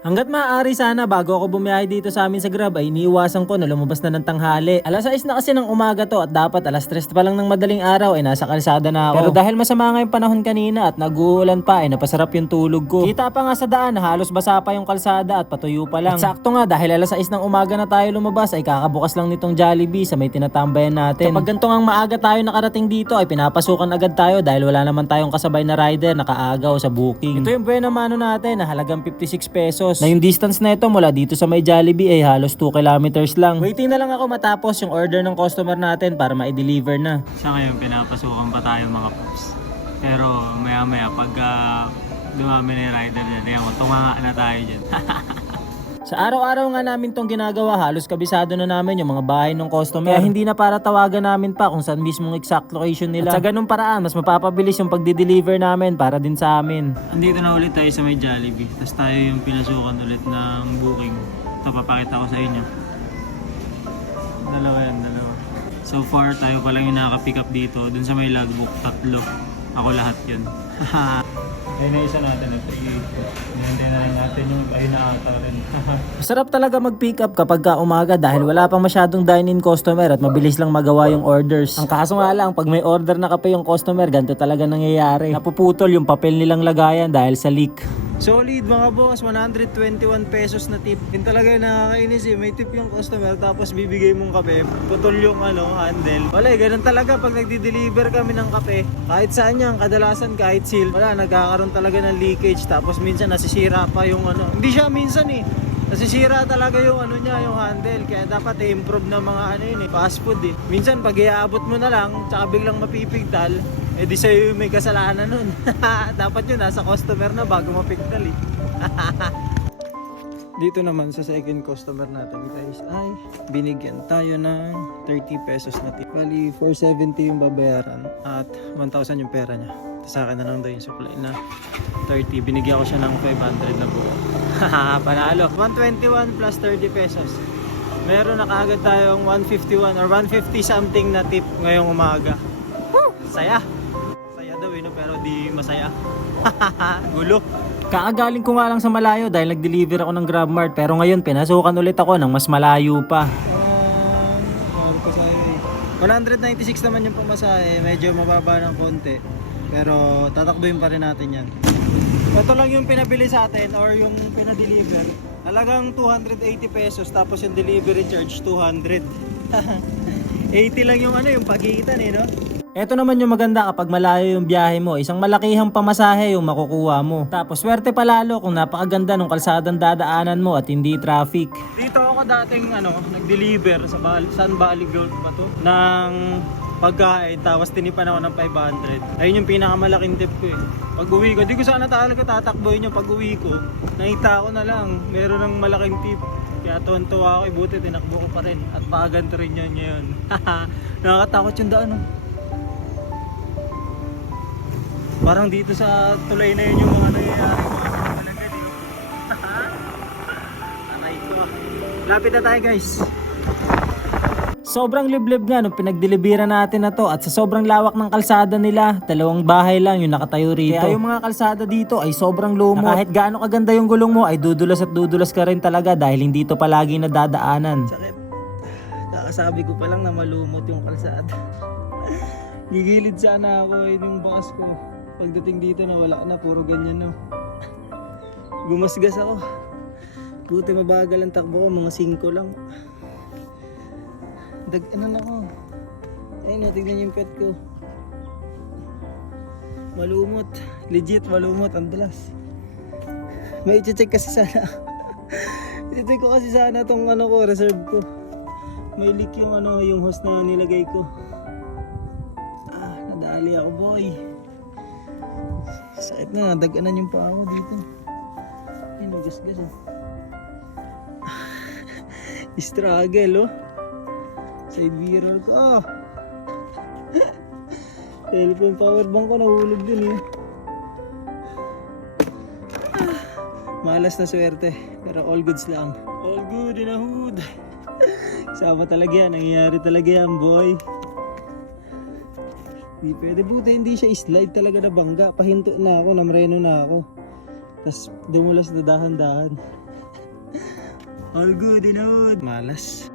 Hanggat maaari sana bago ako bumiyahe dito sa amin sa Grab ay iniiwasan ko na lumabas na ng tanghali. Alas 6 na kasi ng umaga to at dapat alas 3 pa lang ng madaling araw ay nasa kalsada na ako. Pero dahil masama nga yung panahon kanina at nag-uulan pa ay napasarap yung tulog ko. Kita pa nga sa daan na halos basa pa yung kalsada at patuyo pa lang. At sakto nga dahil alas 6 ng umaga na tayo lumabas ay kakabukas lang nitong Jollibee sa may tinatambayan natin. Kapag ganito nga maaga tayo nakarating dito ay pinapasukan agad tayo dahil wala naman tayong kasabay na rider na kaagaw sa booking. Ito yung buena mano natin na halagang 56 pesos. Na yung distance na ito mula dito sa may Jollibee ay halos 2 kilometers lang. Waiting na lang ako matapos yung order ng customer natin para ma-deliver na. Sa ngayon pinapasukan pa tayo mga pops. Pero maya maya pag dumami na yung rider dyan, ayan, tunga na tayo dyan. Sa araw-araw nga namin tong ginagawa, halos kabisado na namin yung mga bahay ng customer. Kaya hindi na para tawagan namin pa kung saan mismong exact location nila. At sa ganung paraan, mas mapapabilis yung pagdi-deliver namin para din sa amin. Andito na ulit tayo sa may Jollibee. Tapos tayo yung pinasukan ulit ng booking. Ito, papakita ko sa inyo. Dalawa yan, dalawa. So far, tayo pa lang yung nakaka-pick up dito. Dun sa may logbook, 3. Ako lahat yun. Ayun na isa natin, 3. Hinantay na lang natin yung ayun na ata rin. Masarap talaga mag-pick up kapag umaga dahil wala pang masyadong dine-in customer at mabilis lang magawa yung orders. Ang kaso nga lang, pag may order na kape yung customer, ganito talaga nangyayari. Napuputol yung papel nilang lagayan dahil sa leak. Solid mga boss, 121 pesos na tip. Yun talaga yung nakakainis eh. May tip yung customer tapos bibigay mong kape. Putol yung handle. Wala eh, ganun talaga pag nagdi-deliver kami ng kape. Kahit saan yan, kadalasan kahit seal. Wala, nagkakaroon talaga ng leakage. Tapos minsan nasisira pa yung Hindi siya minsan eh. Nasisira talaga yung niya, yung handle. Kaya dapat i-improve na mga fast food eh. Minsan pag iaabot mo na lang, tsaka biglang mapipigtal, eh di sa'yo may kasalanan nun. Dapat yun, nasa customer na bago mapigtal eh. Dito naman sa second customer natin guys ay binigyan tayo ng 30 pesos na tip. Bali 470 yung babayaran at 1,000 yung pera niya. Sa akin na lang daw yung supply na 30. Binigyan ko siya ng 500 na buo. Panalo. 121 plus 30 pesos. Meron na kaagad tayong 151 or 150 something na tip ngayong umaga. Woo! Saya. Saya daw no? Pero di masaya. Gulo. Kakagaling ko nga lang sa malayo dahil nag-deliver ako ng GrabMart pero ngayon pinasukan ulit ako ng mas malayo pa. 196 naman yung pamasahe. Medyo mababa ng konti. Pero tatakbuhin pa rin natin yan. Ito lang yung pinabili sa atin or yung pinadeliver. Talagang 280 pesos tapos yung delivery charge 200. 80 lang yung yung pagitan no? Ito naman yung maganda kapag malayo yung biyahe mo, isang malakihang pamasahe yung makukuha mo. Tapos swerte palalo kung napakaganda ng kalsadang dadaanan mo at hindi traffic. Dito ako dating nag-deliver sa San Valley Gold ba to? Ng pagkain, tapos tinipan ako ng 500. Ayun yung pinakamalaking tip ko eh. Pag uwi ko, di ko sana talaga tatakboyin yung pag uwi ko. Nakita ko na lang, meron ng malaking tip. Kaya tuwan-tuwa ako, ibuti tinakbo ko pa rin. At paaganto rin yun ngayon. Nakakatakot yung daan Parang dito sa tulay na yun yung mga nangyayari. Talaga di Aray ko. Lapit na tayo guys. Sobrang liblib nga nung pinagdelibera natin na to at sa sobrang lawak ng kalsada nila, 2 bahay lang yung nakatayo rito. Kaya yung mga kalsada dito ay sobrang lumot. Na kahit gaano kaganda yung gulong mo ay dudulas at dudulas ka rin talaga dahil hindi to palagi nadadaanan. Sakit. Kakasabi ko pa lang na malumot yung kalsada. Gigilid sana ako yung bakas ko. Pagdating dito na wala na, puro ganyan no. Gumasgas ako. Buti mabagal ang takbo ko, mga 5 lang. Dag-anan ako. Ayun, tignan niyo yung pet ko. Malumot. Legit, malumot. Ang dalas. May i-check kasi sana. I-check ko kasi sana tong ko, reserve ko. May leak yung yung hose na nilagay ko. Nadali ako boy. Sakit na, dag-anan yung paa ko dito. Ay, nagasgas Struggle Side mirror ko Cellphone power bank ko nahulog din Malas na swerte pero all goods lang. All good in a hood. Sama talaga yan, nangyayari talaga yan boy. Di pwede, buti hindi siya slide talaga na bangga. Pahinto na ako, namreno na ako. Tapos dumulas na dahan-dahan. All good, inood. Malas.